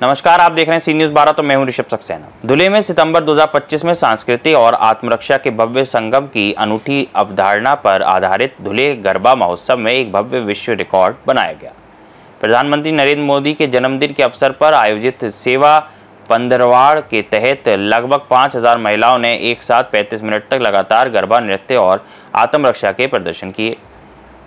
नमस्कार, आप देख रहे हैं सी न्यूज़ 12। तो मैं हूं ऋषभ सक्सेना। धुले में सितंबर 2025 में संस्कृति और आत्मरक्षा के भव्य संगम की अनूठी अवधारणा पर आधारित धुले गरबा महोत्सव में एक भव्य विश्व रिकॉर्ड बनाया गया। प्रधानमंत्री नरेंद्र मोदी के जन्मदिन के अवसर पर आयोजित सेवा पंद्रवाड़ के तहत लगभग 5000 महिलाओं ने एक साथ 35 मिनट तक लगातार गरबा नृत्य और आत्मरक्षा के प्रदर्शन किए।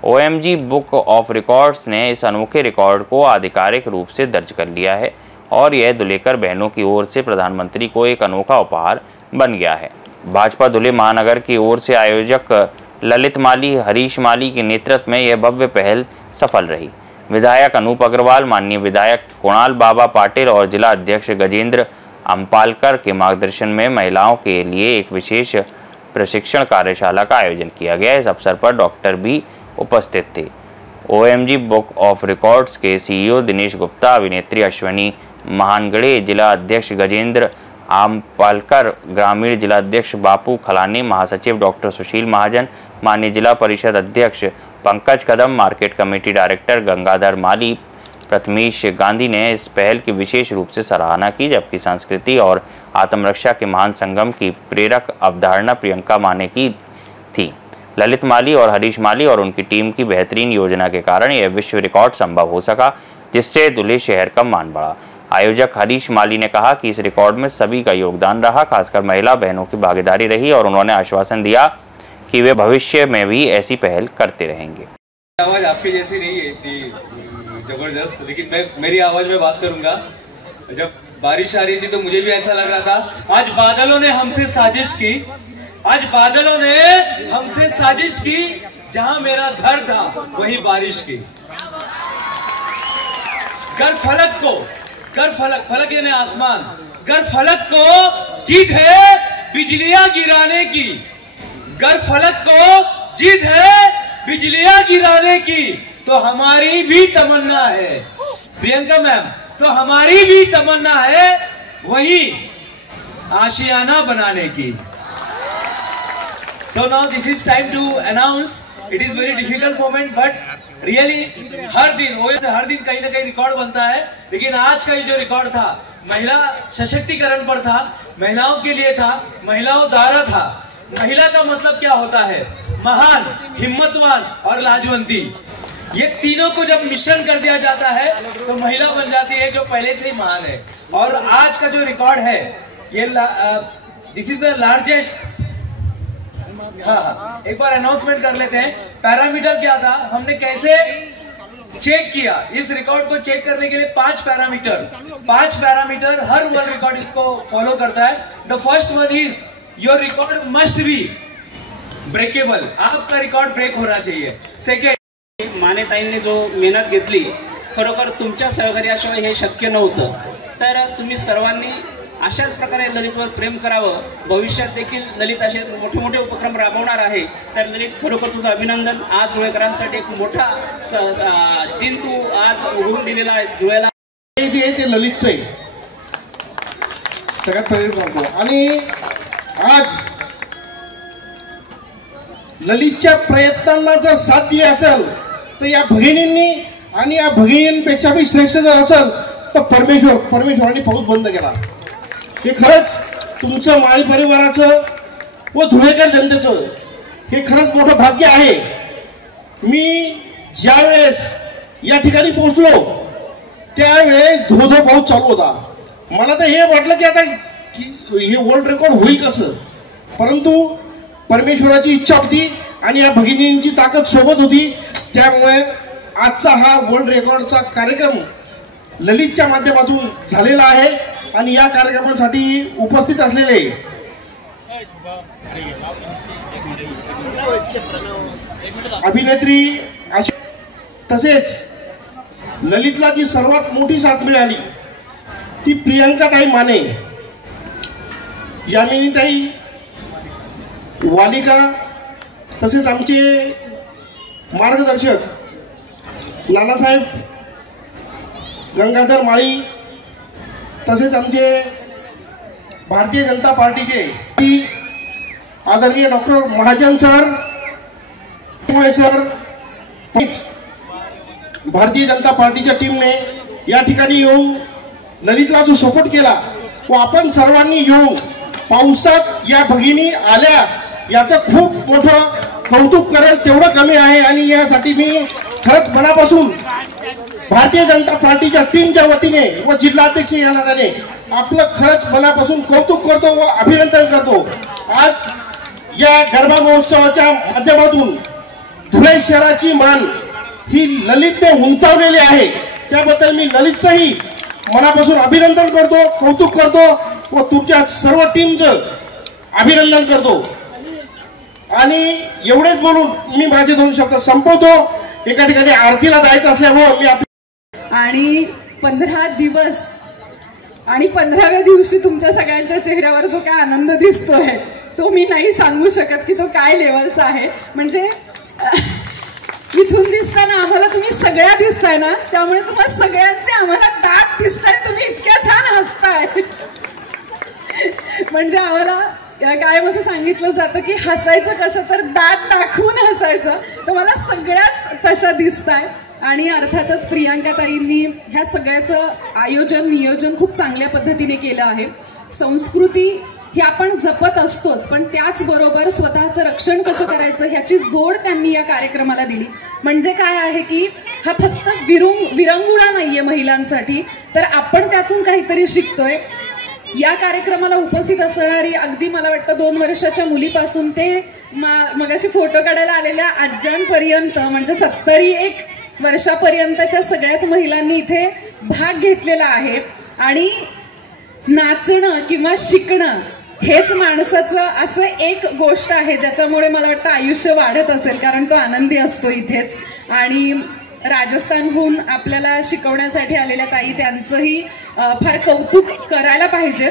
OMG बुक ऑफ रिकॉर्ड्स ने इस अनोखे रिकॉर्ड को आधिकारिक रूप से दर्ज कर लिया है और यह धुलेकर बहनों की ओर से प्रधानमंत्री को एक अनोखा उपहार बन गया है। भाजपा धुले महानगर की ओर से आयोजक ललित माली, हरीश माली के नेतृत्व में यह भव्य पहल सफल रही। विधायक अनूप अग्रवाल, माननीय विधायक कुणाल बाबा पाटिल और जिला अध्यक्ष गजेंद्र अम्पालकर के मार्गदर्शन में महिलाओं के लिए एक विशेष प्रशिक्षण कार्यशाला का आयोजन किया गया। इस अवसर पर डॉक्टर भी उपस्थित थे। OMG book of records K CEO Dinesh Gupta, अभिनेत्री अश्विनी महानगड़े, जिला अध्यक्ष गजेंद्र आमपालकर, ग्रामीण जिला अध्यक्ष बापू खलानी, महासचिव डॉक्टर सुशील महाजन, माननीय जिला परिषद अध्यक्ष Pankaj Kadam, market committee director Gangadhar Mali, Prathamesh Gandhi ने इस पहल की विशेष रूप से सराहना की, जबकि संस्कृति और आत्मरक्षा के महान संगम की प्रेरक अवधारणा प्रियंका माने की थी। ललित माली और हरीश माली और उनकी टीम की बेहतरीन योजना के कारण यह विश्व रिकॉर्ड संभव हो सका, जिससे धुले शहर का मान बढ़ा। आयोजक हरीश माली ने कहा कि इस रिकॉर्ड में सभी का योगदान रहा, खासकर महिला बहनों की भागीदारी रही और उन्होंने आश्वासन दिया कि वे भविष्य में भी ऐसी पहल करते रहेंगे। आवाज आपकी जैसी नहीं है इतनी जबरदस्त, लेकिन मेरी आवाज में बात करूंगा। जब बारिश आ रही थी तो मुझे भी ऐसा लग रहा था आज बादलों ने हमसे साजिश की, आज बादलों ने हमसे साजिश की, जहां मेरा घर था वही बारिश की। गर फलक को, गर फलक, फलक यानी आसमान, गर फलक को जीत है बिजलियां गिराने की, गर फलक को जीत है बिजलियां गिराने की, तो हमारी भी तमन्ना है प्रियंका मैम, तो हमारी भी तमन्ना है वही आशियाना बनाने की। So now this is time to announce. It is very difficult moment, but really हर दिन कहीं ना कहीं रिकॉर्ड बनता है, लेकिन आज का ये जो रिकॉर्ड था महिला सशक्तिकरण पर था, महिलाओं के लिए था, महिलाओं द्वारा था। महिला का मतलब क्या होता है? महान, हिम्मतवान और लाजवंती। ये तीनों को जब मिश्रण कर दिया जाता है तो महिला बन जाती है जो पहले से ही महान है। और आज का जो रिकॉर्ड है ये दिस इज द लार्जेस्ट। हाँ, एक बार अनाउंसमेंट कर लेते हैं। पैरामीटर क्या था, हमने कैसे चेक किया? इस रिकॉर्ड को चेक करने के लिए 5 पैरामीटर हर वर्ल्ड रिकॉर्ड इसको फॉलो करता है। The first one is your record must be breakable, आपका रिकॉर्ड ब्रेक होना चाहिए। सेकंड, मानेताईंनी जो मेहनत घेतली, खरोखर तुमच्या सहकार्याशिवाय हे शक्य नव्हतं। तर तुम्ही सर्वांनी अशाच प्रकारे ललितवर प्रेम करावं। भविष्यात देखील ललित असे मोठे मोठे उपक्रम राबवणार आहे। तर ललित, खरोखर तुझं अभिनंदन। आज धुळेकरांसाठी एक मोठा दिन तू आज उघडून दिलेला आहे धुळ्याला। ते ललितचं आहे सगळ्यात प्रेरित करतो। आणि आज ललितच्या प्रयत्नांना जर साथ दिली असेल तर या भगिनींनी, आणि या भगिनींपेक्षा बी श्रेष्ठ जर असेल तर परमेश्वरांनी पाऊस बंद केला। हे खरंच तुमचं माळी परिवाराचं व धुळेकर जनतेचं हे खरंच मोठं भाग्य आहे। मी ज्यावेळेस या ठिकाणी पोहोचलो त्यावेळेस धोधो पाऊस चालू होता। मला तर हे वाटलं की आता हे वर्ल्ड रेकॉर्ड होईल कसं, परंतु परमेश्वराची इच्छा होती आणि या भगिनींची ताकद सोबत होती। त्यामुळे आजचा हा वर्ल्ड रेकॉर्डचा कार्यक्रम ललितच्या माध्यमातून झालेला आहे। आणि या कार्यक्रमासाठी उपस्थित असलेले अभिनेत्री तसेच ललितला जी सर्वात मोठी साथ मिळाली ती प्रियंकाताई माने, यामिनीताई वालिका, तसेच आमचे मार्गदर्शक नानासाहेब गंगाधर माळी, तसेच आमचे भारतीय जनता पार्टीचे आदरणीय doctor Mahajan sir, sir, Bharatiya Janata पार्टीच्या टीमने या ठिकाणी येऊन ललितला जो सपोर्ट केला व आपण सर्वांनी येऊन पावसात या भगिनी आल्या याचं खूप मोठं कौतुक करेल तेवढं कमी आहे. आणि यासाठी मी खरंच मनापासून भारतीय जनता पार्टीच्या टीमच्या वतीने व जिल्हाध्यक्ष या नात्याने आपलं खरंच मनापासून कौतुक करतो व अभिनंदन करतो. आज या गरबा महोत्सवाच्या माध्यमातून धुळे शहराची मान ही ललितने उंचावलेली आहे. त्याबद्दल मी ललितचंही मनापासून अभिनंदन करतो, कौतुक करतो व तुमच्या सर्व टीमचं अभिनंदन करतो. आणि एवढेच बोलून मी माझे 2 शब्द संपवतो. एका ठिकाणी आरतीला जायचं असल्यामुळे मी आणि 15 दिवस आणि 15व्या दिवशी तुमच्या सगळ्यांच्या चेहऱ्यावर जो काय आनंद दिसतोय तो मी नाही सांगू शकत की तो काय लेवलचा आहे. म्हणजे इथून दिसताना आम्हाला तुम्ही सगळ्या दिसताय ना, त्यामुळे तुम्हाला सगळ्यांचे आम्हाला दात दिसताय. तुम्ही इतक्या छान हसताय. म्हणजे आम्हाला कायम असं सांगितलं जातं की हसायचं कसं तर दात दाखवून हसायचं. तर मला सगळ्याच तशा दिसताय. आणि अर्थातच प्रियांका ताईंनी ह्या सगळ्याचं आयोजन नियोजन खूप चांगल्या पद्धतीने केलं आहे. संस्कृती ही आपण जपत असतोच, पण त्याचबरोबर स्वतःचं रक्षण कसं करायचं ह्याची जोड त्यांनी या कार्यक्रमाला दिली. म्हणजे काय आहे की हा फक्त विरंगुळा नाहीये महिलांसाठी, तर आपण त्यातून काहीतरी शिकतोय. या कार्यक्रमाला उपस्थित असणारी अगदी मला वाटतं 2 वर्षाच्या मुलीपासून ते मगाशी फोटो काढायला आलेल्या आज्यांपर्यंत म्हणजे 71 वर्षापर्यंतच्या सगळ्याच महिलांनी इथे भाग घेतलेला आहे. आणि नाचणं किंवा शिकणं हेच माणसाचं असं एक गोष्ट आहे ज्याच्यामुळे मला वाटतं आयुष्य वाढत असेल, कारण तो आनंदी असतो इथेच. आणि राजस्थानहून आपल्याला शिकवण्यासाठी आलेल्या ताई त्यांचंही फार कौतुक करायला पाहिजे.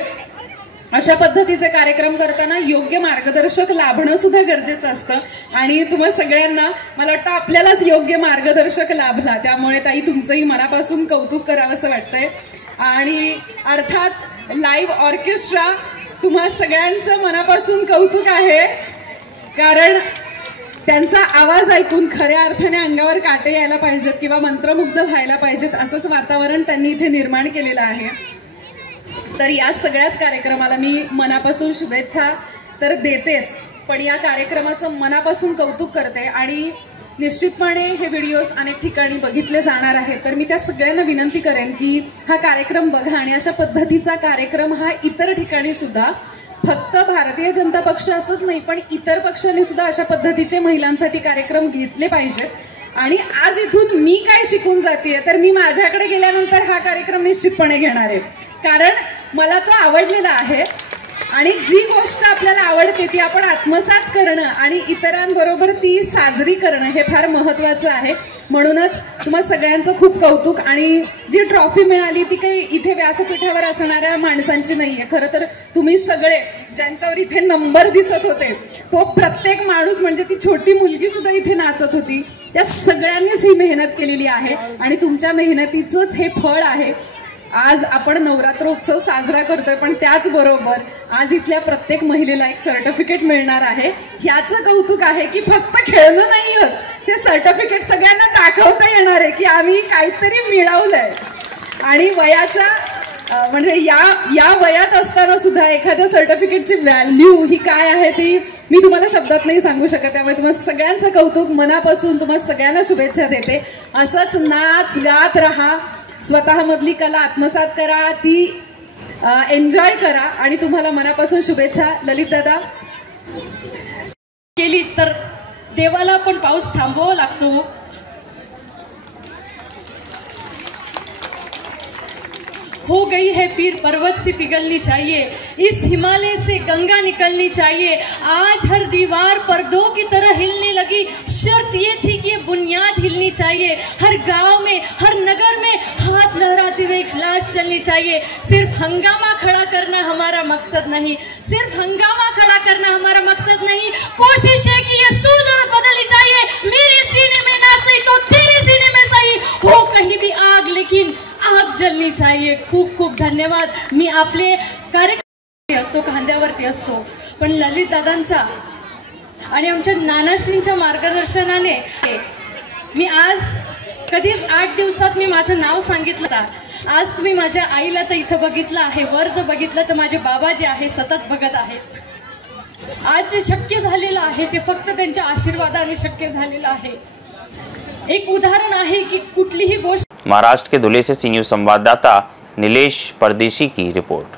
अशा पद्धतीचे कार्यक्रम करताना योग्य मार्गदर्शक लाभणं सुद्धा गरजेचं असतं. आणि तुम्हा सगळ्यांना मला वाटतं आपल्यालाच योग्य मार्गदर्शक लाभला, त्यामुळे ताई तुमचंही मनापासून कौतुक करावंसं वाटतंय. आणि अर्थात लाईव्ह ऑर्केस्ट्रा तुम्हा सगळ्यांचं मनापासून कौतुक आहे, कारण त्यांचा आवाज ऐकून खऱ्या अर्थाने अंगावर काटे यायला पाहिजेत किंवा मंत्रमुग्ध व्हायला पाहिजेत असंच वातावरण त्यांनी इथे निर्माण केलेलं आहे. तर या सगळ्याच कार्यक्रमाला मी मनापासून शुभेच्छा तर देतेच, पण या कार्यक्रमाचं मनापासून कौतुक करते. आणि निश्चितपणे हे व्हिडिओज अनेक ठिकाणी बघितले जाणार आहेत, तर मी त्या सगळ्यांना विनंती करेन की हा कार्यक्रम बघा. आणि अशा पद्धतीचा कार्यक्रम हा इतर ठिकाणी सुद्धा, फक्त भारतीय जनता पक्ष असंच नाही पण इतर पक्षांनी सुद्धा अशा पद्धतीचे महिलांसाठी कार्यक्रम घेतले पाहिजेत. आणि आज इथून मी काय शिकून जाते तर मी माझ्याकडे गेल्यानंतर हा कार्यक्रम निश्चितपणे घेणार आहे, कारण मला तो आवडलेला आहे. आणि जी गोष्ट आपल्याला आवडते ती आपण आत्मसात करणं आणि इतरांबरोबर ती साजरी करणं हे फार महत्त्वाचं आहे. म्हणूनच तुम्हा सगळ्यांचं खूप कौतुक. आणि जी ट्रॉफी मिळाली ती काही इथे व्यासपीठावर असणाऱ्या माणसांची नाहीये. खरं तर तुम्ही सगळे ज्यांच्यावर इथे नंबर दिसत होते तो प्रत्येक माणूस म्हणजे ती छोटी मुलगी सुद्धा इथे नाचत होती, त्या सगळ्यांनीच ही मेहनत केलेली आहे आणि तुमच्या मेहनतीचंच हे फळ आहे. आज आपण नवरात्रोत्सव साजरा करतोय, पण त्याचबरोबर आज इथल्या प्रत्येक महिलेला एक सर्टिफिकेट मिळणार आहे. ह्याचं कौतुक आहे की फक्त खेळणं नाही होत, ते सर्टिफिकेट सगळ्यांना दाखवता येणार आहे की आम्ही काहीतरी मिळवलंय. आणि वयाच्या म्हणजे या वयात असताना सुद्धा एखाद्या सर्टिफिकेटची व्हॅल्यू ही काय आहे ती मी तुम्हाला शब्दात नाही सांगू शकत. त्यामुळे तुम्हाला सगळ्यांचं कौतुक मनापासून तुम्हाला सगळ्यांना शुभेच्छा देते. असंच नाच गात राहा, स्वतःमधली कला आत्मसात करा, ती एन्जॉय करा. आणि तुम्हाला मनापासून शुभेच्छा. ललित दादा केली तर देवाला पण पाऊस थांबवावा लागतो. हो गई है पीर पर्वत से पिघलनी चाहिए, इस हिमालय से गंगा निकलनी चाहिए. आज हर दीवार पर्दों की तरह हिलने लगी, शर्त ये थी कि ये बुनियाद हिलनी चाहिए. हर गांव में हर नगर में हाथ लहराते हुए एक लाश चलनी चाहिए. सिर्फ हंगामा खड़ा करना हमारा मकसद नहीं, सिर्फ हंगामा खड़ा करना हमारा मकसद नहीं. कोशिश है कि ये सूरत बदलनी चाहिए. मेरे सीने में ना सही तो तेरे सीने में सही, हो कहीं भी आग लेकिन आग जलनी चाहिए. खूप खूप धन्यवाद. मी आपले कार्यक्रम असतो खांद्यावरती असतो, पण ललित दादांचा आणि आमच्या नानाश्रींच्या मार्गदर्शनाने मी आज कधीच 8 दिवसात मी माझं नाव सांगितलं. आज तुम्ही माझ्या आईला तर इथं बघितलं आहे, वर जर बघितलं तर माझे बाबा जे आहे सतत बघत आहेत. आज जे शक्य झालेलं आहे ते फक्त त्यांच्या आशीर्वादाने शक्य झालेलं आहे. एक उदाहरण आहे की कुठलीही गोष्ट. महाराष्ट्र के धुले से सी न्यूज़ संवाददाता नीलेश परदेशी की रिपोर्ट.